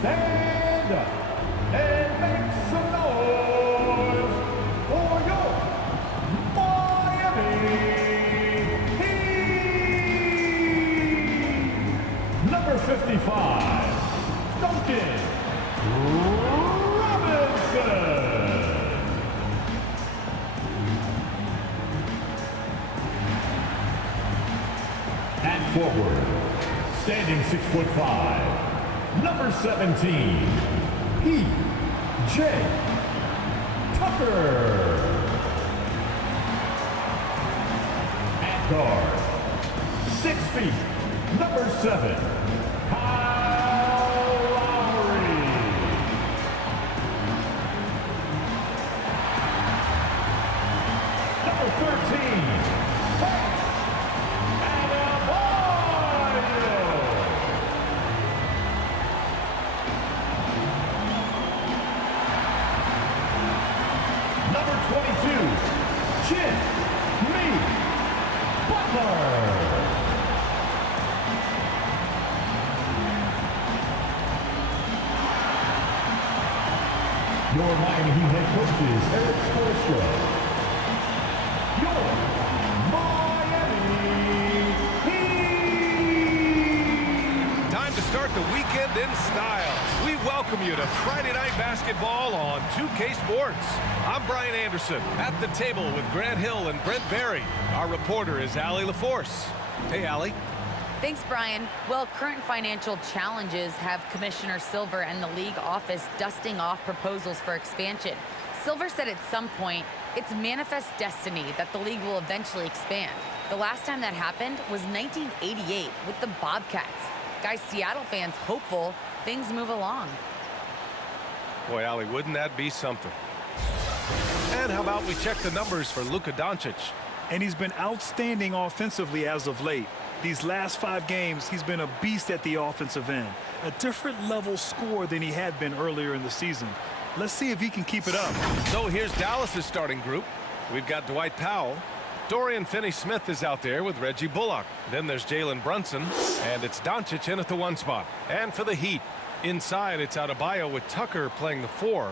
stand up and make some noise for your Miami Heat. Number 55, Duncan Robinson. At forward, standing 6'5", number 17, P.J. Tucker. At guard, 6 feet, number 7, Kyle Lowry. Number 13, your Miami Heat head coach is Eric Spoelstra. Your Miami Heat. Time to start the weekend in style. We welcome you to Friday Night Basketball on 2K Sports. I'm Brian Anderson at the table with Grant Hill and Brent Berry. Our reporter is Allie LaForce. Hey, Allie. Thanks, Brian. Well, current financial challenges have Commissioner Silver and the league office dusting off proposals for expansion. Silver said at some point, it's manifest destiny that the league will eventually expand. The last time that happened was 1988 with the Bobcats. Guys, Seattle fans hopeful things move along. Boy, Allie, wouldn't that be something? And how about we check the numbers for Luka Doncic? And he's been outstanding offensively as of late. These last 5 games, he's been a beast at the offensive end. A different level score than he had been earlier in the season. Let's see if he can keep it up. So here's Dallas's starting group. We've got Dwight Powell. Dorian Finney-Smith is out there with Reggie Bullock. Then there's Jalen Brunson. And it's Doncic in at the 1 spot. And for the Heat, inside it's Adebayo with Tucker playing the 4.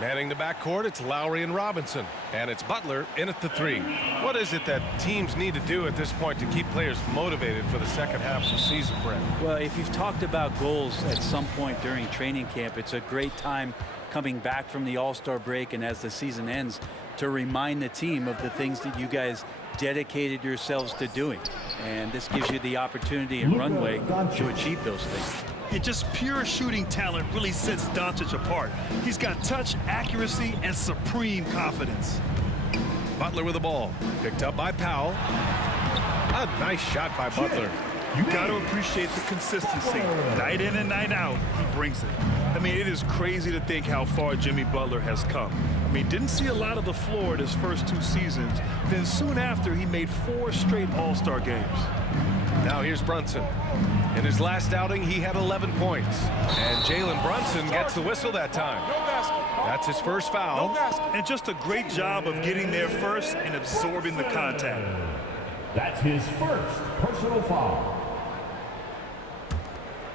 Manning the backcourt, it's Lowry and Robinson. And it's Butler in at the 3. What is it that teams need to do at this point to keep players motivated for the second half of the season, Brent? Well, if you've talked about goals at some point during training camp, it's a great time coming back from the All-Star break and as the season ends to remind the team of the things that you guys dedicated yourselves to doing. And this gives you the opportunity and runway to achieve those things. And just pure shooting talent really sets Doncic apart. He's got touch, accuracy, and supreme confidence. Butler with the ball. Picked up by Powell. A nice shot by Butler. You got to appreciate the consistency. Night in and night out, he brings it. I mean, it is crazy to think how far Jimmy Butler has come. I mean, didn't see a lot of the floor in his first 2 seasons. Then soon after, he made 4 straight All-Star games. Now here's Brunson. In his last outing, he had 11 points. And Jalen Brunson gets the whistle that time. That's his first foul. And just a great job of getting there first and absorbing the contact. That's his first personal foul.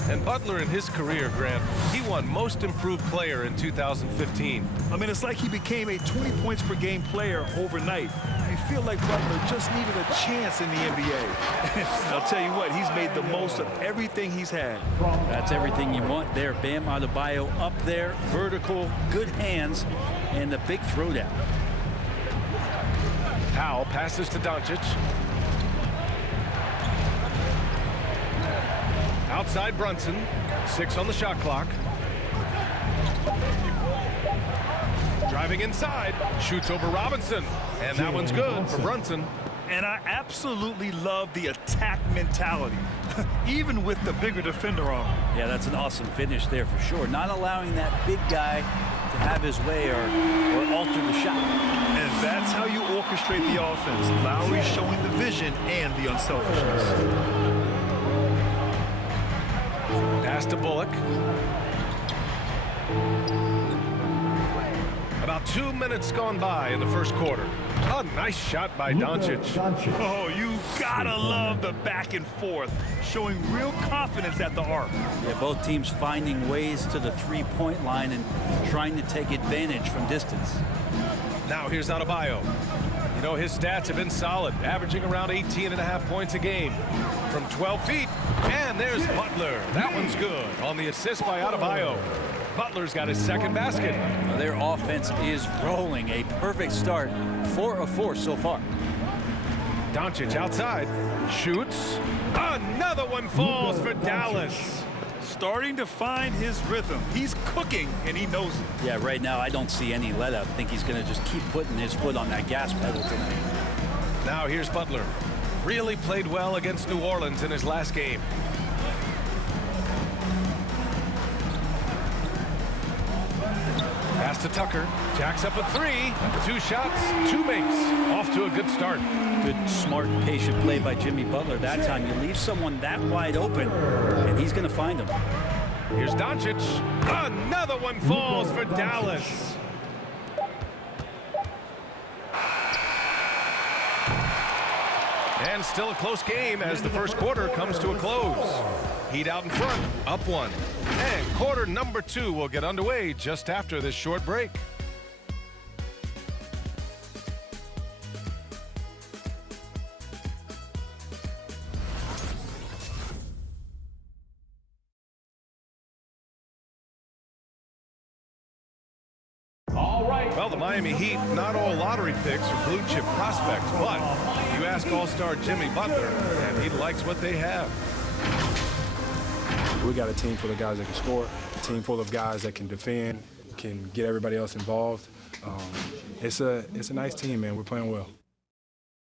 And Butler in his career, Grant, he won Most Improved Player in 2015. I mean, it's like he became a 20 points per game player overnight. You feel like Butler just needed a chance in the NBA. I'll tell you what, he's made the most of everything he's had. That's everything you want there. Bam Adebayo up there, vertical, good hands, and the big throwdown. Powell passes to Doncic. Outside Brunson, 6 on the shot clock. Driving inside, shoots over Robinson, and that one's good for Brunson. And I absolutely love the attack mentality, even with the bigger defender on him. Yeah, that's an awesome finish there for sure. Not allowing that big guy to have his way or alter the shot. And that's how you orchestrate the offense. Lowry showing the vision and the unselfishness. Pass to Bullock. About 2 minutes gone by in the first quarter. A nice shot by Doncic. Oh, you gotta love the back and forth, showing real confidence at the arc. Yeah, both teams finding ways to the three-point line and trying to take advantage from distance. Now here's Adebayo. You know, his stats have been solid, averaging around 18.5 points a game from 12 feet. And there's Butler. That one's good on the assist by Adebayo. Butler's got his second basket. Well, their offense is rolling. A perfect start. 4 of 4 so far. Doncic outside. Shoots. Another one falls for Dallas. Starting to find his rhythm. He's cooking, and he knows it. Yeah, right now I don't see any let up. I think he's going to just keep putting his foot on that gas pedal tonight. Now here's Butler. Really played well against New Orleans in his last game. Pass to Tucker. Jacks up a three. 2 shots, 2 makes. Off to a good start. Good, smart, patient play by Jimmy Butler. That time you leave someone that wide open, and he's going to find him. Here's Doncic. Another one falls for Dallas. And still a close game as the first quarter comes to a close. Heat out in front, up 1. And quarter number 2 will get underway just after this short break. Well, the Miami Heat, not all lottery picks or blue chip prospects, but you ask all-star Jimmy Butler, and he likes what they have. We got a team full of guys that can score, a team full of guys that can defend, can get everybody else involved. It's a nice team, man. We're playing well.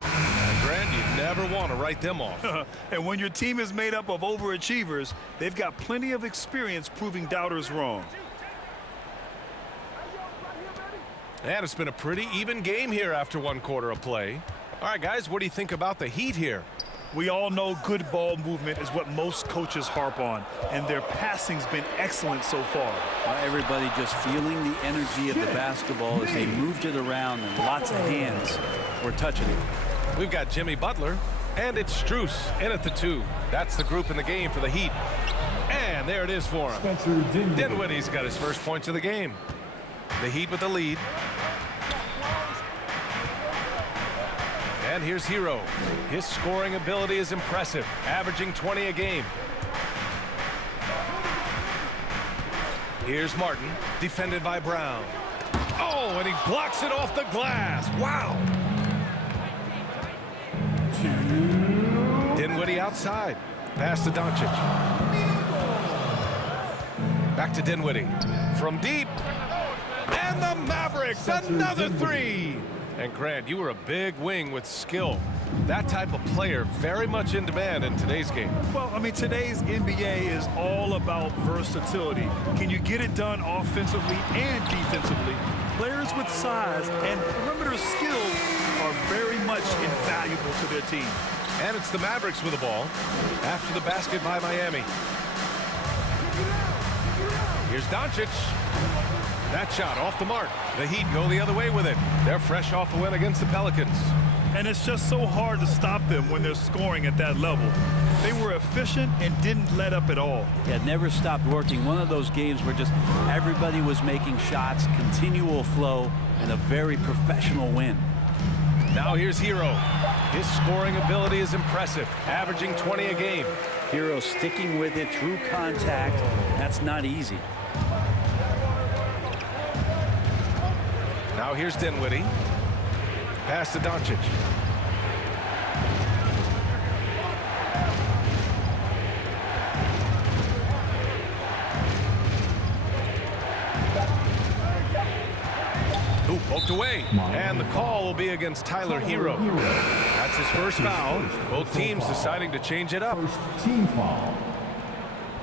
And Grant, you never want to write them off. And when your team is made up of overachievers, they've got plenty of experience proving doubters wrong. And it's been a pretty even game here after 1 quarter of play. All right, guys, what do you think about the Heat here? We all know good ball movement is what most coaches harp on, and their passing's been excellent so far. Everybody just feeling the energy of the basketball as they moved it around, and lots of hands were touching it. We've got Jimmy Butler, and it's Strus in at the 2. That's the group in the game for the Heat. And there it is for him. Dinwiddie's got his first points of the game. The Heat with the lead. And here's Hero. His scoring ability is impressive, averaging 20 a game. Here's Martin, defended by Brown. Oh, and he blocks it off the glass. Wow. Dinwiddie outside. Pass to Doncic. Back to Dinwiddie. From deep. And the Mavericks, another 3. And Grant, you were a big wing with skill. That type of player very much in demand in today's game. Well, I mean, today's NBA is all about versatility. Can you get it done offensively and defensively? Players with size and perimeter skills are very much invaluable to their team. And it's the Mavericks with the ball after the basket by Miami. Here's Doncic. That shot off the mark. The Heat go the other way with it. They're fresh off a win against the Pelicans. And it's just so hard to stop them when they're scoring at that level. They were efficient and didn't let up at all. Yeah, never stopped working. One of those games where just everybody was making shots, continual flow, and a very professional win. Now here's Hero. His scoring ability is impressive, averaging 20 a game. Hero sticking with it through contact. That's not easy. Now here's Dinwiddie. Pass to Doncic. Ooh, poked away. And the call will be against Tyler Hero. That's his first foul. Both teams deciding to change it up. First team foul.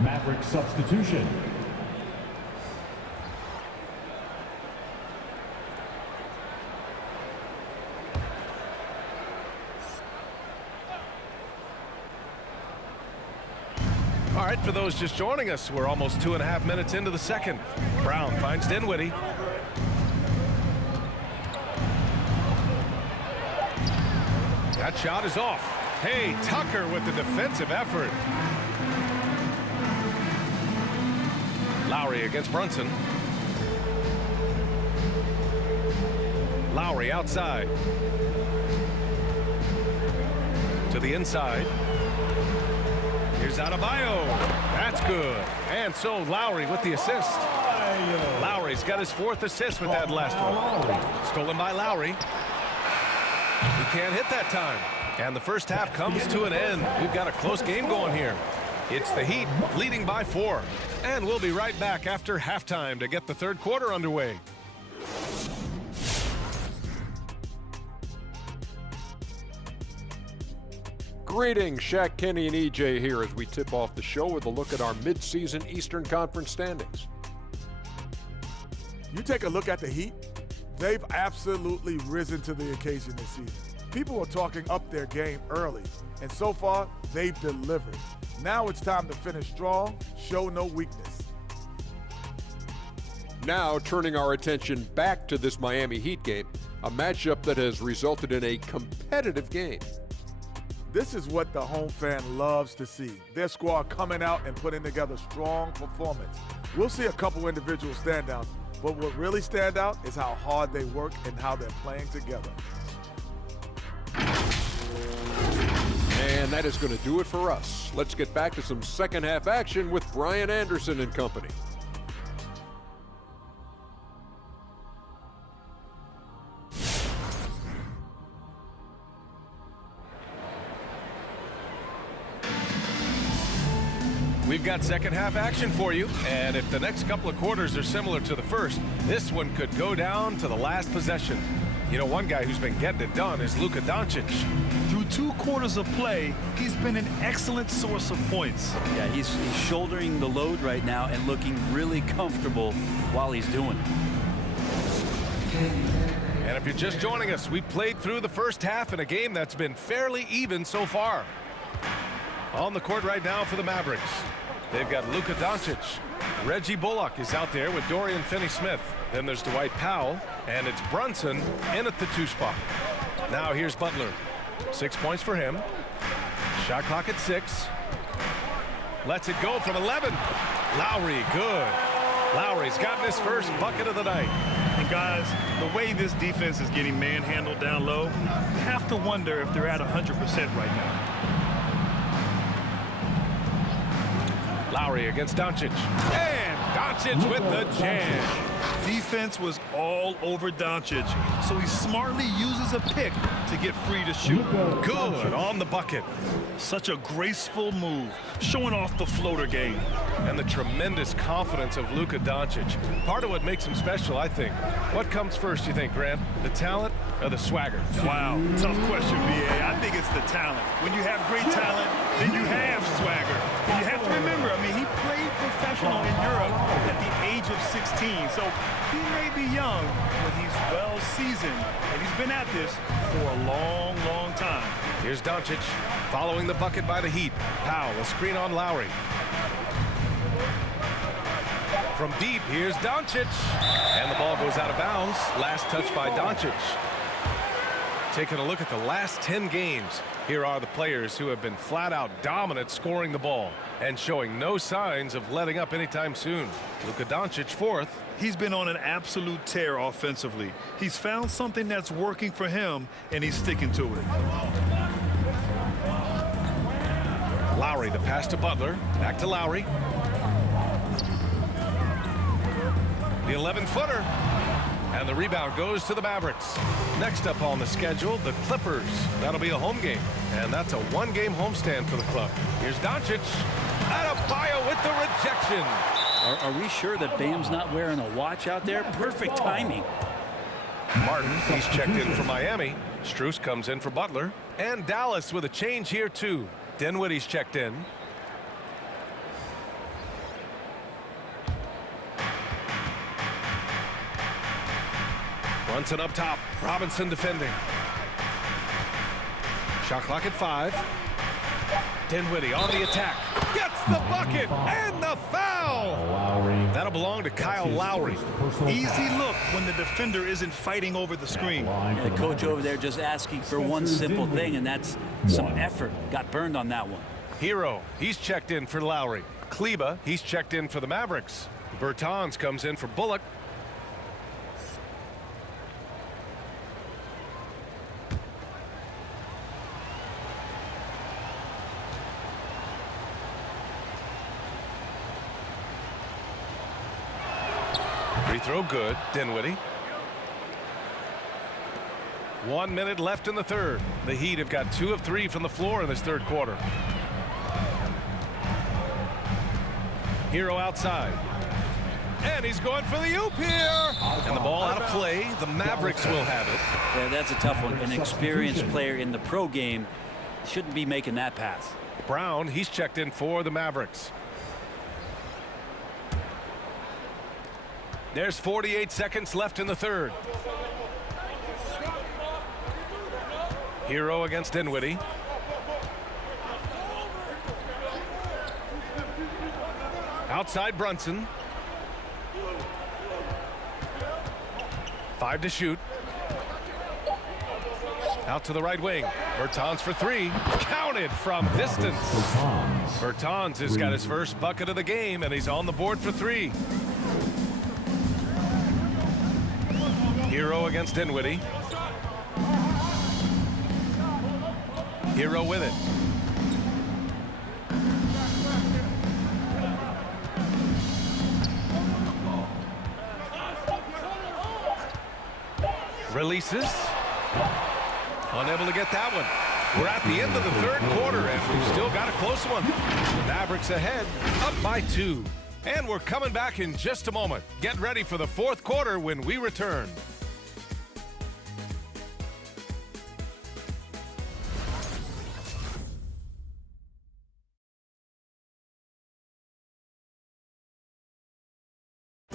Mavericks substitution. All right, for those just joining us, we're almost 2.5 minutes into the second. Brown finds Dinwiddie. That shot is off. Hey, Tucker with the defensive effort. Lowry against Brunson. Lowry outside. To the inside. Here's Adebayo. That's good. And so Lowry with the assist. Lowry's got his 4th assist with that last one. Stolen by Lowry. He can't hit that time. And the first half comes to an end. We've got a close game going here. It's the Heat leading by 4. And we'll be right back after halftime to get the third quarter underway. Greetings, Shaq, Kenny, and EJ here as we tip off the show with a look at our midseason Eastern Conference standings. You take a look at the Heat, they've absolutely risen to the occasion this season. People are talking up their game early, and so far, they've delivered. Now it's time to finish strong, show no weakness. Now turning our attention back to this Miami Heat game, a matchup that has resulted in a competitive game. This is what the home fan loves to see. Their squad coming out and putting together strong performance. We'll see a couple individual standouts, but what really stand out is how hard they work and how they're playing together. And that is going to do it for us. Let's get back to some second half action with Brian Anderson and company. We've got second half action for you, and if the next couple of quarters are similar to the first, this one could go down to the last possession. You know, one guy who's been getting it done is Luka Doncic. Through 2 quarters of play, he's been an excellent source of points. Yeah, he's shouldering the load right now and looking really comfortable while he's doing it. And if you're just joining us, we played through the first half in a game that's been fairly even so far. On the court right now for the Mavericks, they've got Luka Doncic. Reggie Bullock is out there with Dorian Finney-Smith. Then there's Dwight Powell, and it's Brunson in at the 2 spot. Now here's Butler. 6 points for him. Shot clock at 6. Lets it go from 11. Lowry, good. Lowry's gotten his first bucket of the night. And guys, the way this defense is getting manhandled down low, you have to wonder if they're at 100% right now. Lowry against Doncic. And Doncic with the jam. Defense was all over Doncic, so he smartly uses a pick to get free to shoot. Good on the bucket. Such a graceful move, showing off the floater game. And the tremendous confidence of Luka Doncic. Part of what makes him special, I think. What comes first, you think, Grant? The talent or the swagger? Wow, tough question, B.A. I think it's the talent. When you have great talent, then you have swagger. And you have to remember, I mean, he played professional in Europe at the age of 16, so he may be young, but he's well seasoned, and he's been at this for a long, long time. Here's Doncic following the bucket by the Heat. Powell, a screen on Lowry. From deep, here's Doncic. And the ball goes out of bounds. Last touch by Doncic. Taking a look at the last 10 games, here are the players who have been flat-out dominant scoring the ball and showing no signs of letting up anytime soon. Luka Doncic, 4th. He's been on an absolute tear offensively. He's found something that's working for him, and he's sticking to it. Lowry, the pass to Butler. Back to Lowry. The 11-footer. And the rebound goes to the Mavericks. Next up on the schedule, the Clippers. That'll be a home game. And that's a 1-game homestand for the club. Here's Doncic. Adebayo with the rejection. Are we sure that Bam's not wearing a watch out there? Perfect timing. Martin, he's checked in for Miami. Strus comes in for Butler. And Dallas with a change here, too. Dinwiddie's checked in. Brunson up top. Robinson defending. Shot clock at 5. Dinwiddie on the attack. Gets the bucket and the foul. That'll belong to Kyle Lowry. Easy look when the defender isn't fighting over the screen. And the coach over there just asking for one simple thing, and that's some effort. Got burned on that one. Hero, he's checked in for Lowry. Kleba, he's checked in for the Mavericks. Bertans comes in for Bullock. Free throw good. Dinwiddie. 1 minute left in the third. The Heat have got 2 of 3 from the floor in this third quarter. Hero outside. And he's going for the oop here. And the ball out of play. The Mavericks will have it. Yeah, that's a tough one. An experienced player in the pro game shouldn't be making that pass. Brown, he's checked in for the Mavericks. There's 48 seconds left in the third. Hero against Dinwiddie. Outside Brunson. 5 to shoot. Out to the right wing. Bertans for 3. Counted from distance. Bertans has got his first bucket of the game, and he's on the board for 3. Hero against Dinwiddie. Hero with it. Releases. Unable to get that one. We're at the end of the third quarter, and we've still got a close one. The Mavericks ahead, up by 2. And we're coming back in just a moment. Get ready for the fourth quarter when we return.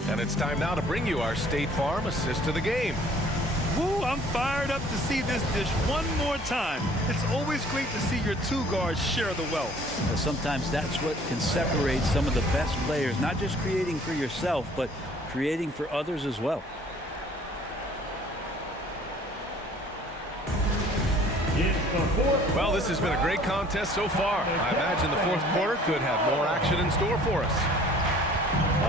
And it's time now to bring you our State Farm assist of the game. Woo, I'm fired up to see this dish one more time. It's always great to see your 2 guards share the wealth. Well, sometimes that's what can separate some of the best players, not just creating for yourself, but creating for others as well. Well, this has been a great contest so far. I imagine the fourth quarter could have more action in store for us.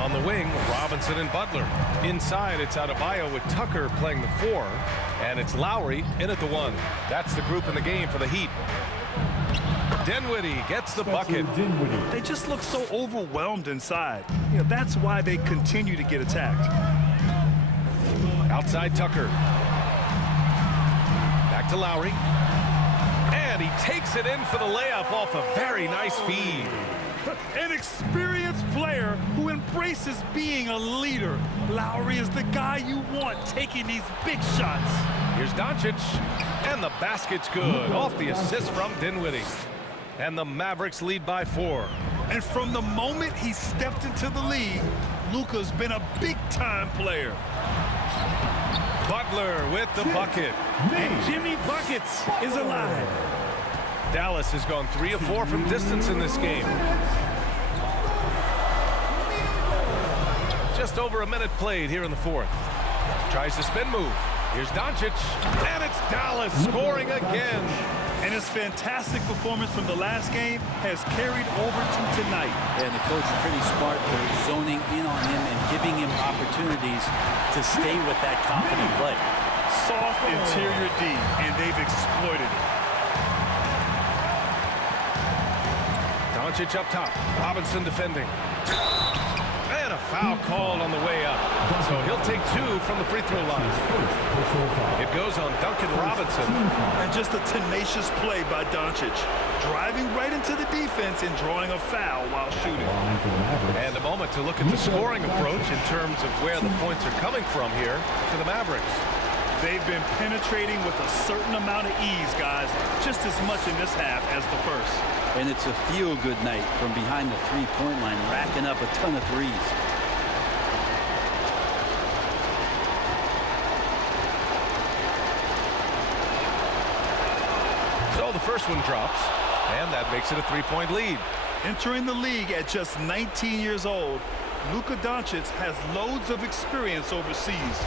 On the wing, Robinson and Butler. Inside, it's Adebayo with Tucker playing the 4. And it's Lowry in at the 1. That's the group in the game for the Heat. Dinwiddie gets the bucket. They just look so overwhelmed inside. You know, that's why they continue to get attacked. Outside Tucker. Back to Lowry. And he takes it in for the layup off a very nice feed. An experienced player who embraces being a leader. Lowry is the guy you want taking these big shots. Here's Doncic, and the basket's good off the assist from Dinwiddie. And the Mavericks lead by 4. And from the moment he stepped into the league, Luka's been a big-time player. Butler with the bucket. And Jimmy Buckets is alive. Dallas has gone 3 of 4 from distance in this game. Just over a minute played here in the fourth. Tries the spin move. Here's Doncic, and it's Dallas scoring again. And his fantastic performance from the last game has carried over to tonight. And the coach is pretty smart. They're zoning in on him and giving him opportunities to stay with that confident play. Soft interior D, and they've exploited it. Doncic up top. Robinson defending. And a foul called on the way up. So he'll take 2 from the free throw line. It goes on Duncan Robinson. And just a tenacious play by Doncic. Driving right into the defense and drawing a foul while shooting. And a moment to look at the scoring approach in terms of where the points are coming from here for the Mavericks. They've been penetrating with a certain amount of ease, guys. Just as much in this half as the first. And it's a feel-good night from behind the three-point line, racking up a ton of threes. So the first one drops, and that makes it a 3-point lead. Entering the league at just 19 years old, Luka Doncic has loads of experience overseas.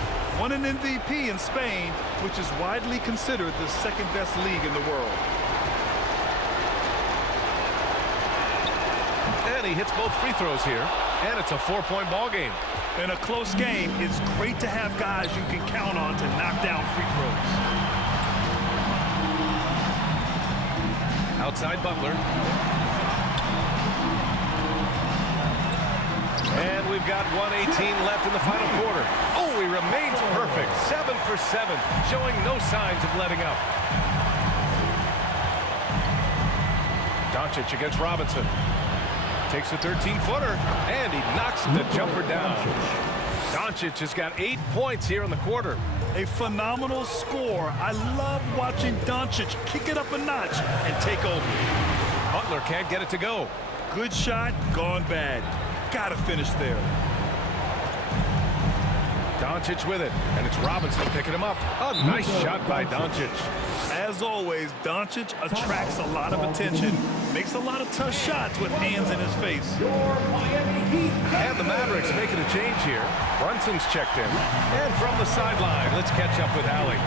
Won an MVP in Spain, which is widely considered the second-best league in the world. And he hits both free throws here, and it's a 4-point ball game. In a close game, it's great to have guys you can count on to knock down free throws. Outside Butler. And we've got 1:18 left in the final quarter. Oh, he remains perfect. 7 for 7, showing no signs of letting up. Doncic against Robinson. Takes a 13-footer, and he knocks the jumper down. Doncic has got 8 points here in the quarter. A phenomenal score. I love watching Doncic kick it up a notch and take over. Butler can't get it to go. Good shot, gone bad. Gotta finish there. Doncic with it, and it's Robinson picking him up. A nice shot by Doncic. As always, Doncic attracts a lot of attention. Makes a lot of tough shots with hands in his face. And the Mavericks making a change here. Brunson's checked in. And from the sideline, let's catch up with Allie.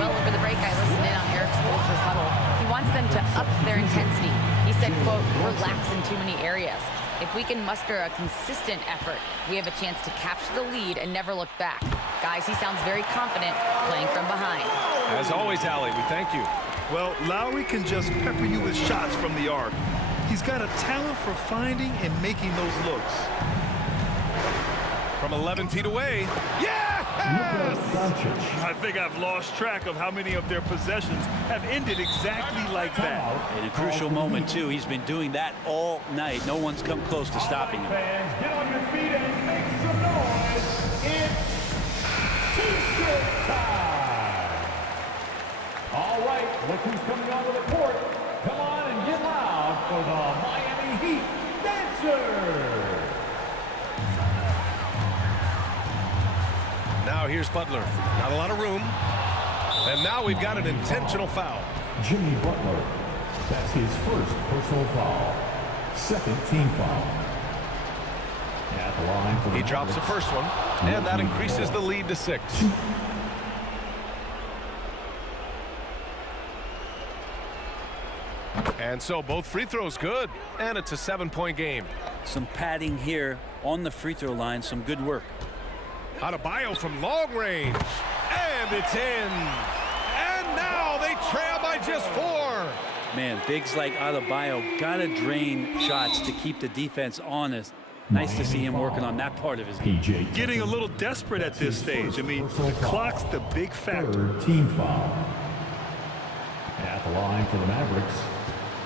Well, over the break, I listened in on Eric Spoelstra's huddle. He wants them to up their intensity. He said, quote, relax in too many areas. If we can muster a consistent effort, we have a chance to capture the lead and never look back. Guys, he sounds very confident playing from behind. As always, Allie, we thank you. Well, Lowry can just pepper you with shots from the arc. He's got a talent for finding and making those looks. From 11 feet away. Yes! I think I've lost track of how many of their possessions have ended exactly like that. In a crucial moment, too. He's been doing that all night. No one's come close to stopping him. Fans, get on your feet and make some noise. It's T-shirt time. All right, look who's coming onto the court. Come on and get loud for the Miami Heat Dancers. Now here's Butler. Not a lot of room. And now we've got an intentional foul. Jimmy Butler. That's his first personal foul. Second team foul. At the line for the He drops the first one, and that increases the lead to 6. And so both free throws good, and it's a 7-point game. Some padding here on the free throw line. Some good work. Adebayo from long range, and it's in. And now they trail by just 4. Man, bigs like Adebayo gotta drain shots to keep the defense honest. Nice to see him working on that part of his game. Getting a little desperate at this stage. I mean, the clock's the big factor. Third team foul. At the line for the Mavericks,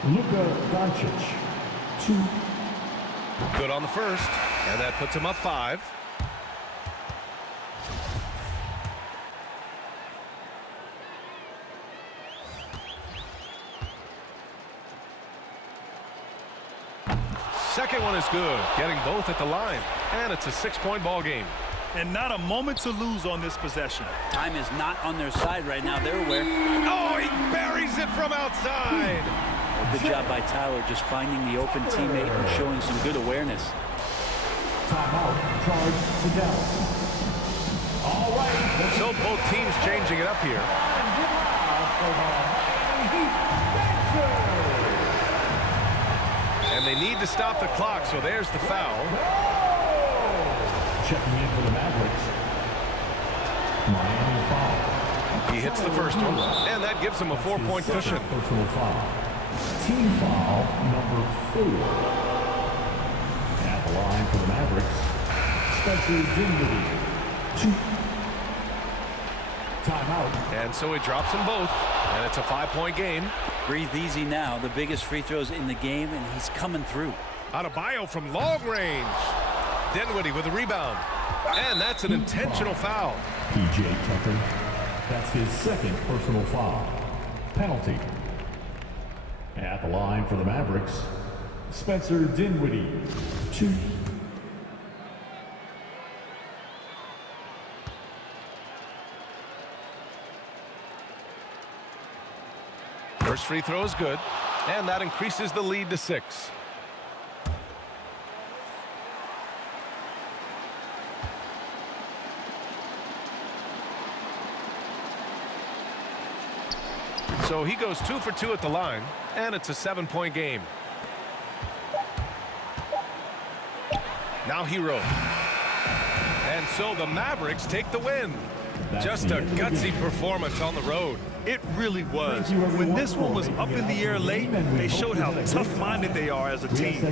Luka Doncic. 2. Good on the first, and that puts him up 5. Second one is good, getting both at the line, and it's a 6-point ball game. And not a moment to lose on this possession. Time is not on their side right now. They're aware. Oh, he buries it from outside. Well, good job by Tyler just finding the open teammate and showing some good awareness. Timeout. Charge to Dallas. All right. So both teams changing it up here. And they need to stop the clock, so there's the foul. Checking in for the Mavericks. Miami foul. He hits the first one, and that gives him a 4-point cushion. Personal foul. Team foul number 4. At the line for the Mavericks, Spencer Dinwiddie. 2. Timeout. And so he drops them both, and it's a 5-point game. Breathe easy now. The biggest free throws in the game, and he's coming through. Adebayo from long range. Dinwiddie with a rebound. And that's an intentional foul. P.J. Tucker. That's his second personal foul. Penalty. At the line for the Mavericks, Spencer Dinwiddie. 2. First free throw is good, and that increases the lead to 6. So he goes 2 for 2 at the line, and it's a 7-point game. Now Hero. And so the Mavericks take the win. Just a gutsy performance on the road. It really was. When this one was up in the air late, they showed how tough-minded they are as a team.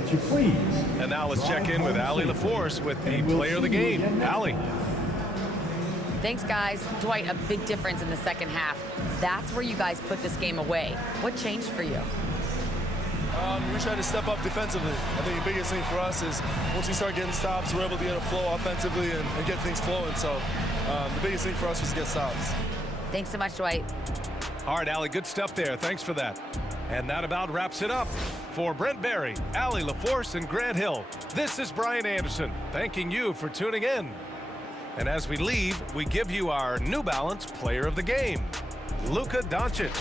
And now let's check in with Allie LaForce with the player of the game. Allie. Thanks, guys. Dwight, a big difference in the second half. That's where you guys put this game away. What changed for you? We tried to step up defensively. I think the biggest thing for us is once we start getting stops, we're able to get a flow offensively and get things flowing. So the biggest thing for us was to get stops. Thanks so much, Dwight. All right, Allie, good stuff there. Thanks for that. And that about wraps it up. For Brent Barry, Allie LaForce, and Grant Hill, this is Brian Anderson, thanking you for tuning in. And as we leave, we give you our New Balance Player of the Game, Luka Doncic.